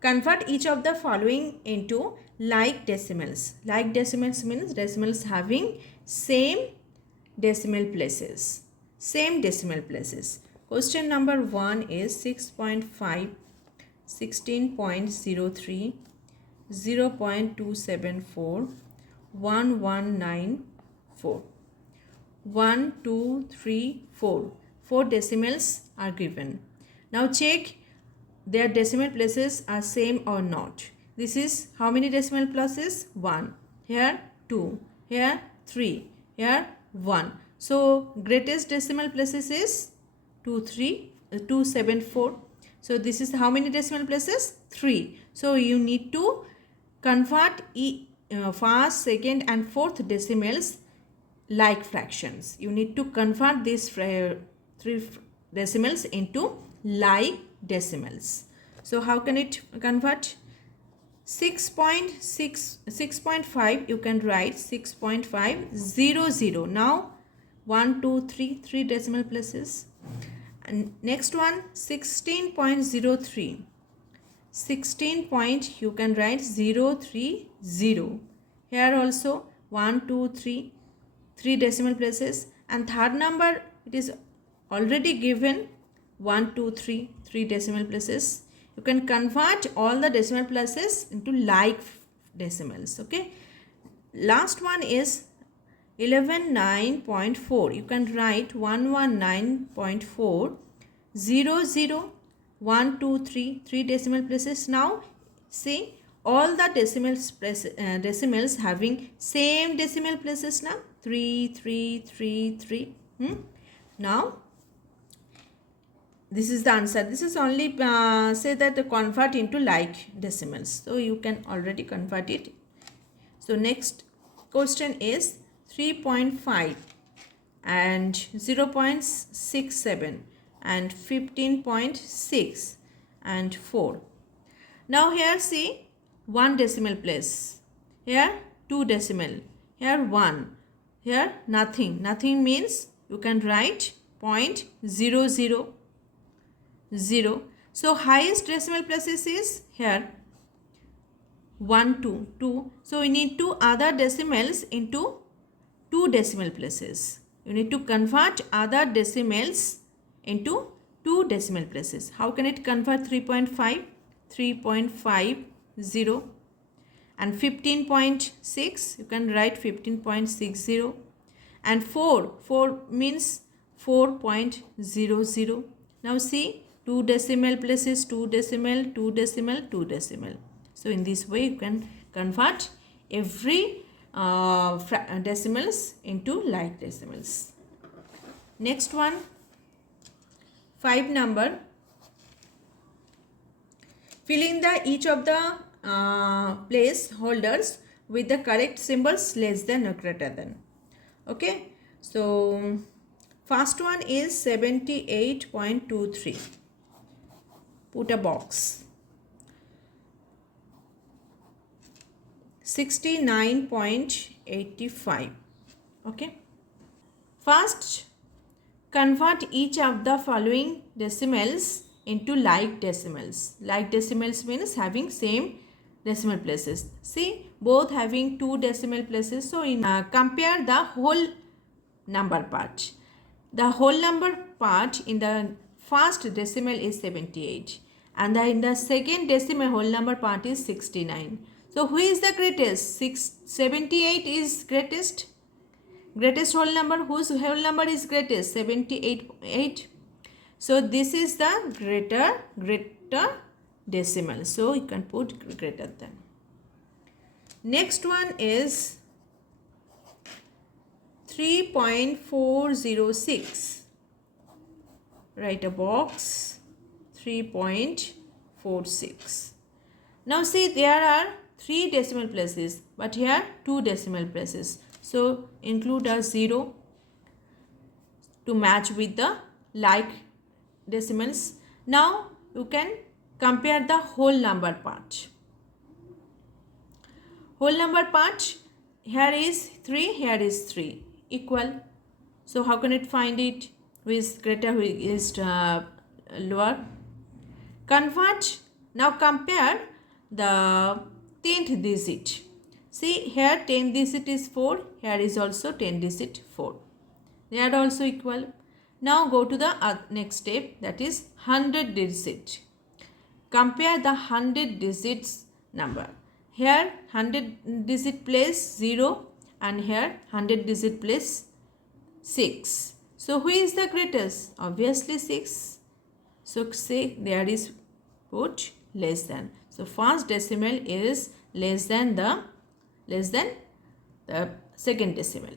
Convert each of the following into like decimals. Like decimals means decimals having same decimal places. Same decimal places. Question number 1 is 6.5, 16.03, 0.274, 1194. 1, 2, 3, 4. 4 decimals are given. Now check their decimal places are same or not. This is how many decimal places? 1. Here 2. Here 3. Here 1. So greatest decimal places is 274. So this is how many decimal places? 3. So you need to convert first, second and fourth decimals like fractions. You need to convert these 3 decimals into like decimals. So how can it convert? 6.5 you can write 6.500. Now 1, 2, 3, 3 decimal places. And next one 16.03. 16 point you can write 030. Here also 1, 2, 3, 3 decimal places. And third number it is already given 1, 2, 3, 3 decimal places. You can convert all the decimal places into like decimals. Okay. Last one is 119.4. You can write 119.4, 00, 1, 2, 3, 3 decimal places. Now see all the decimals having same decimal places now. 3, 3, 3, 3. Now this is the answer. This is only say that the convert into like decimals. So you can already convert it. So next question is 3.5 and 0.67 and 15.6 and 4. Now here see 1 decimal place. Here 2 decimal. Here 1. Here nothing. Nothing means you can write 0.00. 0. So highest decimal places is here 1, 2, 2. So we need 2 other decimals into 2 decimal places. You need to convert other decimals into 2 decimal places. How can it convert 3.5? 3.50 and 15.6 you can write 15.60 and 4 means 4.00. Now see 2 decimal places, 2 decimal, 2 decimal, 2 decimal. So in this way you can convert every decimals into like decimals. Next one, 5 number. Fill in each of the place holders with the correct symbols less than or greater than. Okay. So first one is 78.23. Put a box. 69.85. Okay. First, convert each of the following decimals into like decimals. Like decimals means having same decimal places. See, both having 2 decimal places. So, compare the whole number part. The whole number part in the first decimal is 78 and in the second decimal whole number part is 69. So who is the greatest? 78 is greatest whole number. Whose whole number is greatest? 78. So this is the greater decimal. So you can put greater than. Next one is 3.406. Write a box 3.46. Now see there are 3 decimal places but here 2 decimal places. So include a 0 to match with the like decimals. Now you can compare the whole number part. Whole number part, here is 3, here is 3. Equal. So how can it find it? Who is greater, who is lower? Convert Now compare the 10th digit. See here 10th digit is 4. Here is also 10th digit 4. They are also equal. Now go to the next step, that is 100 digit. Compare the 100 digits number. Here 100 digit place 0 and here 100 digit place 6. So who is the greatest? Obviously 6. So say there is put less than. So first decimal is less than the second decimal.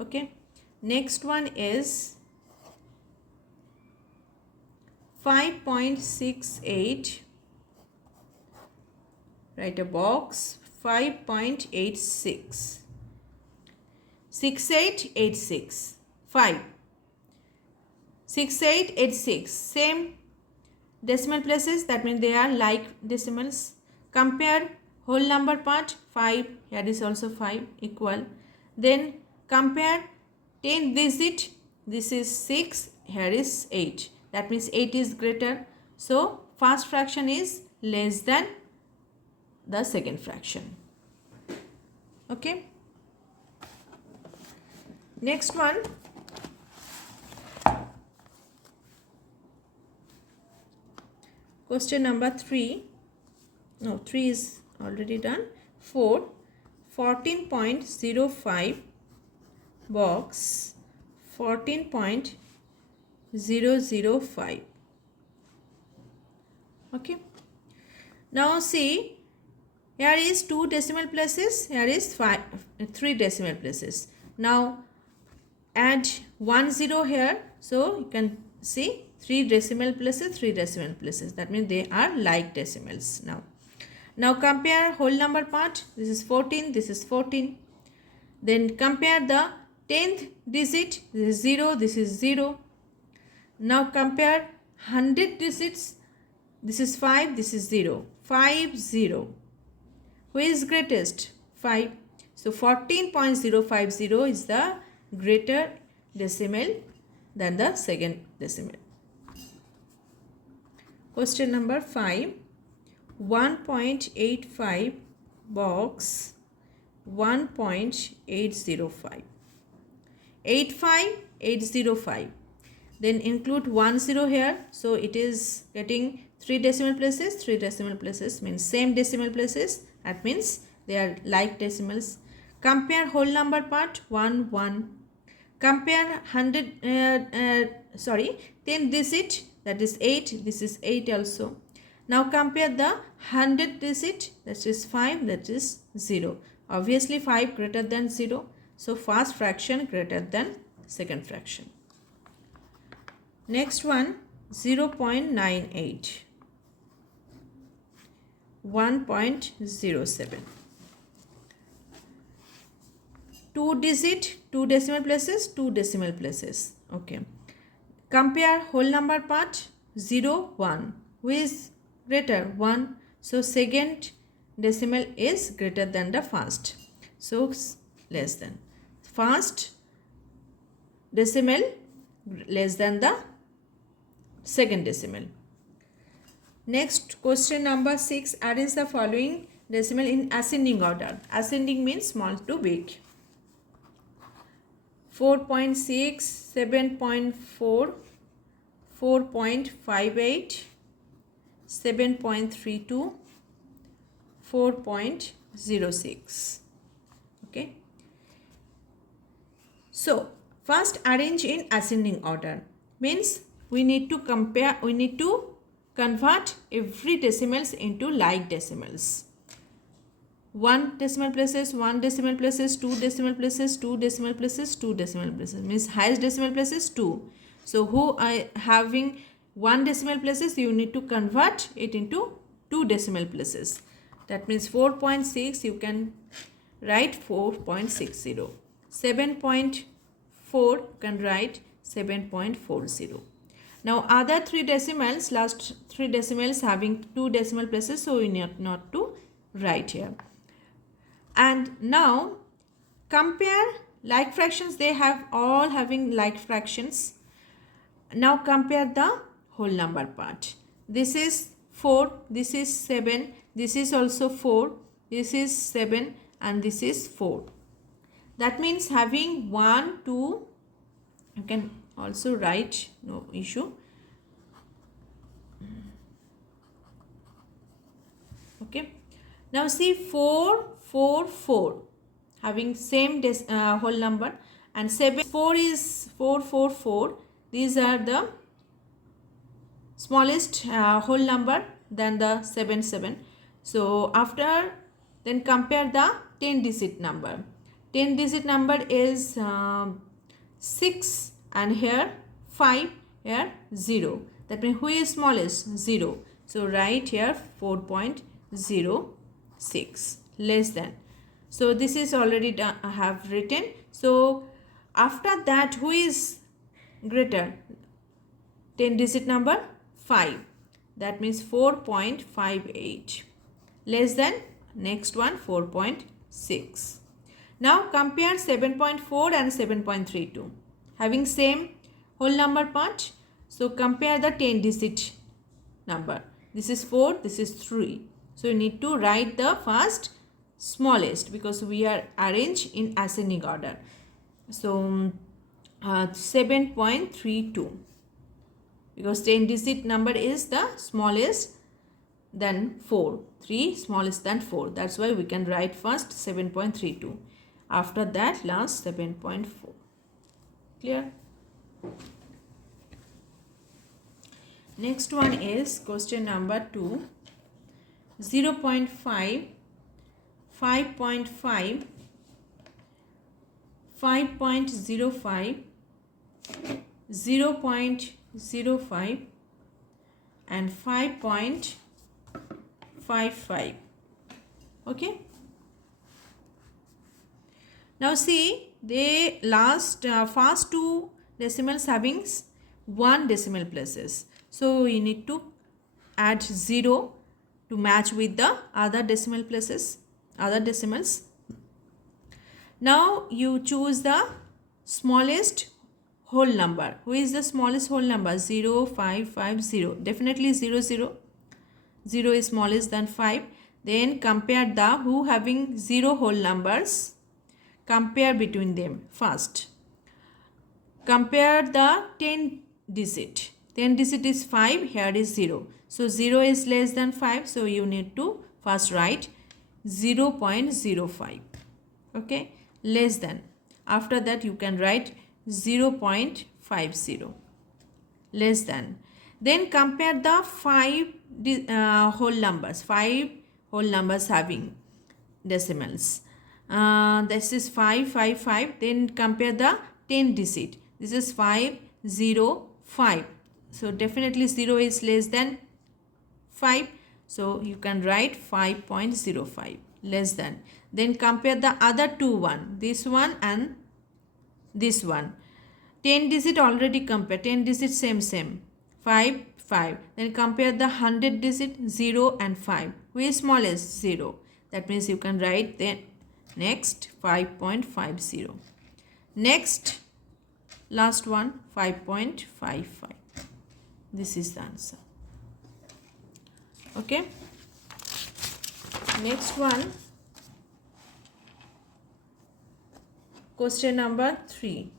Okay. Next one is 5.68. Write a box. 5.86. 6886. 5. 6886. Same decimal places. That means they are like decimals. Compare whole number part. 5. Here is also 5 equal. Then compare 10 digit. This is 6. Here is 8. That means 8 is greater. So first fraction is less than the second fraction. Okay. Next one. Question number 3. No, 3 is already done. 4. 14.05 box 14.005. Okay. Now see, here is 2 decimal places, here is 3 decimal places. Now add 1 0 here, so you can see 3 decimal places, 3 decimal places. That means they are like decimals. Now compare whole number part. This is 14, this is 14. Then compare the 10th digit. This is 0, this is 0. Now compare 100 digits. This is 5, this is 0. 5 0. Who is greatest? 5. So 14.050 is the greater decimal than the second decimal. Question number 5. 1.85 box 1.805. 85805. Then include 1 0 here. So it is getting 3 decimal places. 3 decimal places means same decimal places. That means they are like decimals. Compare whole number part. 1 1. Compare 10 digit. That is 8. This is 8 also. Now compare the 100 digit. That is 5. That is 0. Obviously 5 greater than 0. So first fraction greater than second fraction. Next one, 0.98. 1.07. 2 digit, 2 decimal places, 2 decimal places. Okay. Compare whole number part. 0 1. Who is greater? 1. So second decimal is greater than the first. So less than. First decimal less than the second decimal. Next, question number 6. Arrange the following decimal in ascending order. Ascending means small to big. 4.6, 7.4, 4.58, 7.32, 4.06. Okay. So first arrange in ascending order means we need to compare, we need to convert every decimals into like decimals. 1 decimal places, 1 decimal places, 2 decimal places, 2 decimal places, 2 decimal places means highest decimal place is 2. So who are having 1 decimal places, you need to convert it into 2 decimal places. That means 4.6 you can write 4.60. 7.4 you can write 7.40. Now other 3 decimals, last 3 decimals having 2 decimal places, so we need not to write here. And now compare like fractions, they have all having like fractions. Now compare the whole number part. This is 4, this is 7, this is also 4, this is 7 and this is 4. That means having 1, 2, you can also write, no issue. Okay. Now see 4, 4, 4 having same whole number, and 7, 4 is 4, 4, 4. These are the smallest whole number than the 7, 7. So after, then compare the 10 digit number. 10 digit number is 6 and here 5, here 0. That means who is smallest? 0. So write here 4.06 less than. So this is already done, I have written. So after that, who is greater? 10 digit number 5. That means 4.58 less than next one 4.6. Now compare 7.4 and 7.32 having same whole number part. So compare the 10 digit number. This is 4, this is 3. So you need to write the first smallest because we are arranged in ascending order. So 7.32 because 10 digit number is the smallest than 4. 3 smallest than 4. That's why we can write first 7.32. After that last 7.4. Clear? Next one is question number 2. 0.5, 5.5, 5.05, 0.05 and 5.55. Okay. Now see, they first two decimals having 1 decimal places. So you need to add 0 to match with the other decimal places, other decimals. Now you choose the smallest whole number. Who is the smallest whole number? 0, 5, 5, 0. Definitely 0, 0. 0 is smallest than 5. Then compare the who having 0 whole numbers. Compare between them first. Compare the 10 digit. 10 digit is 5. Here is 0. So 0 is less than 5. So you need to first write 0.05. Okay. Less than. After that you can write 0.50. Less than. Then compare the 5 whole numbers. 5 whole numbers having decimals. This is 5, 5, 5. Then compare the 10 digit. This is 5, 0, 5. So definitely 0 is less than 5. So you can write 5.05 less than. Then compare the other two one. This one and this one. 10 digit already compare. 10 digit same. 5, 5. Then compare the 100 digit 0 and 5. Who is smallest? 0. That means you can write then next 5.50. Next last one 5.55. This is the answer. Okay. Next one. Question number 3.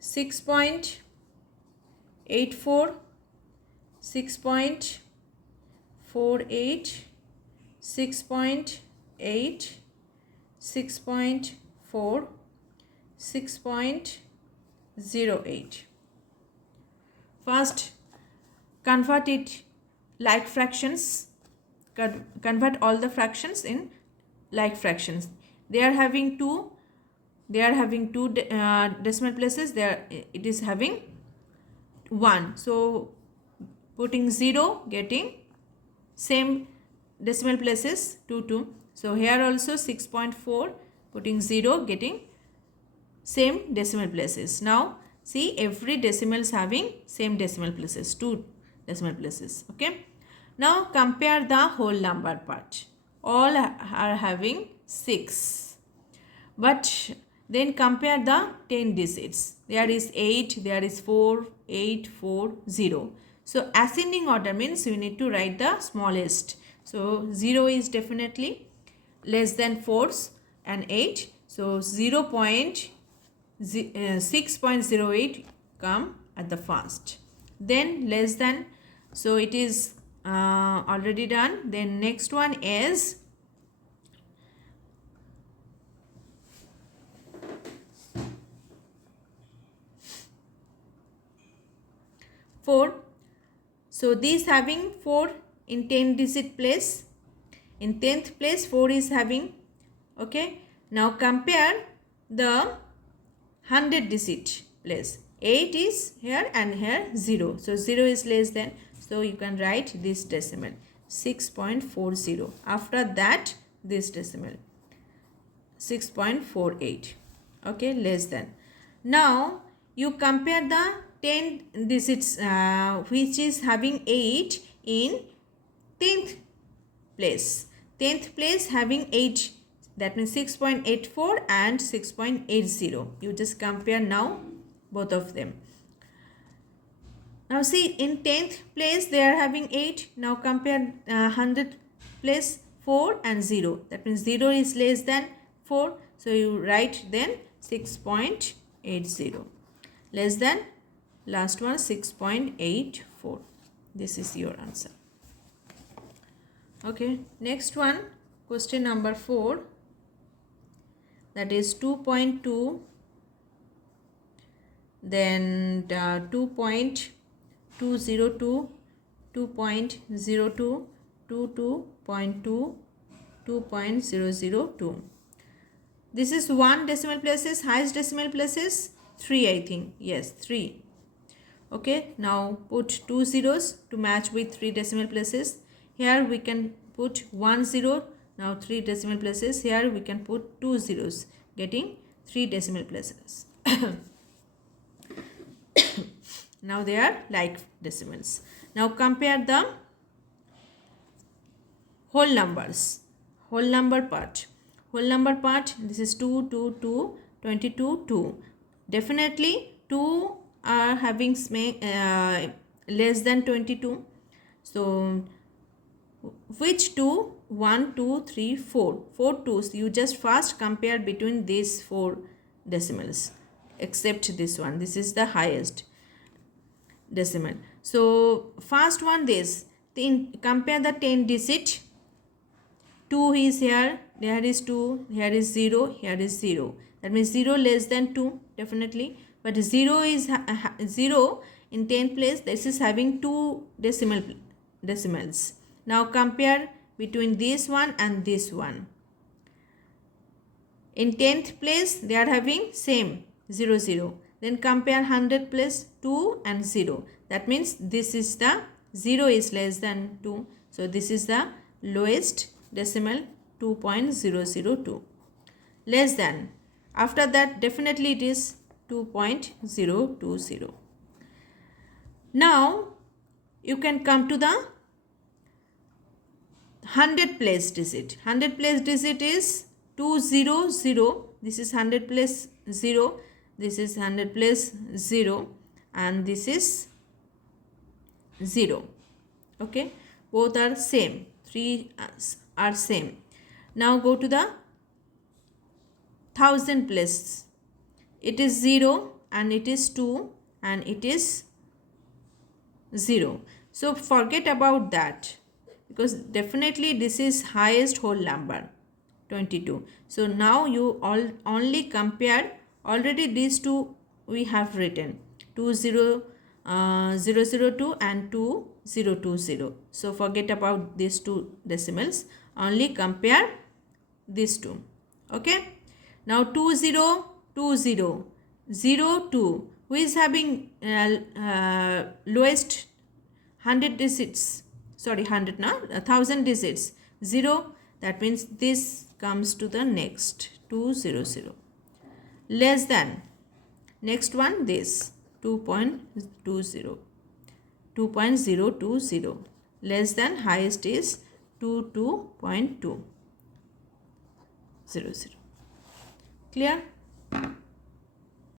6.84, 6.48, 6.8, 6.4, 6.08. First, convert it like fractions. Convert all the fractions in like fractions. They are having two decimal places. It is having 1. So putting 0, getting same decimal places 2, 2. So here also 6.4, putting 0, getting same decimal places. Now see, every decimal is having same decimal places, 2 decimal places. Okay. Now compare the whole number part. All are having 6. But then compare the 10 digits. There is 8, there is 4, 8, 4, 0. So ascending order means you need to write the smallest. So 0 is definitely less than 4 and 8. So 6.08 come at the first. Then less than, so it is already done. Then next one is 4. So these having 4 in 10 digit place. In 10th place 4 is having. Okay. Now compare the 100 digit place. 8 is here and here 0. So 0 is less than. So you can write this decimal 6.40. After that this decimal 6.48. Okay, less than. Now you compare the 10 digits which is having 8 in 10th place. 10th place having 8, that means 6.84 and 6.80. You just compare now both of them. Now see, in 10th place they are having 8. Now compare 100th place 4 and 0. That means 0 is less than 4. So you write then 6.80. Less than last one 6.84. This is your answer. Okay, next one, question number 4, that is 2.2, then 2.202, 2.02, 2.2, 2.002. This is 1 decimal places, highest decimal places 3, I think. Yes, 3. Okay, now put 2 zeros to match with 3 decimal places. Here we can put 1 0. Now 3 decimal places. Here we can put 2 zeros, getting 3 decimal places. Now they are like decimals. Now compare the whole numbers. Whole number part. Whole number part, this is 2, 2, 2, 22, 2. Definitely 2 are having less than 22. So which 2? 1, 2, 3, 4. 4 2s. You just first compare between these 4 decimals. Except this one. This is the highest decimal. So first one this. Compare the 10 digit. 2 is here. There is 2. Here is 0. Here is 0. That means 0 less than 2. Definitely. But 0 is 0 in 10th place. This is having 2 decimals. Now compare between this one and this one. In 10th place they are having same 0 0. Then compare 100 place 2 and 0. That means this is the 0 is less than 2. So this is the lowest decimal 2.002. Less than. After that definitely it is 2.020. Now you can come to the 100 place digit. 100 place digit is 200. This is 100 place 0. This is 100 place 0. And this is 0. Okay. Both are same. 3 are same. Now go to the 1000 place. It is 0 and it is 2 and it is 0. So forget about that, because definitely this is highest whole number 22. So now you only compare, already these two we have written 20002 and 2020. So forget about these two decimals, only compare these two. Okay. Now 2020 02, who is having lowest 100 digits, sorry 100 now 1000 digits 0. That means this comes to the next 200. Less than, next one this 2.20, 2.020. Less than, highest is 22.200. Clear?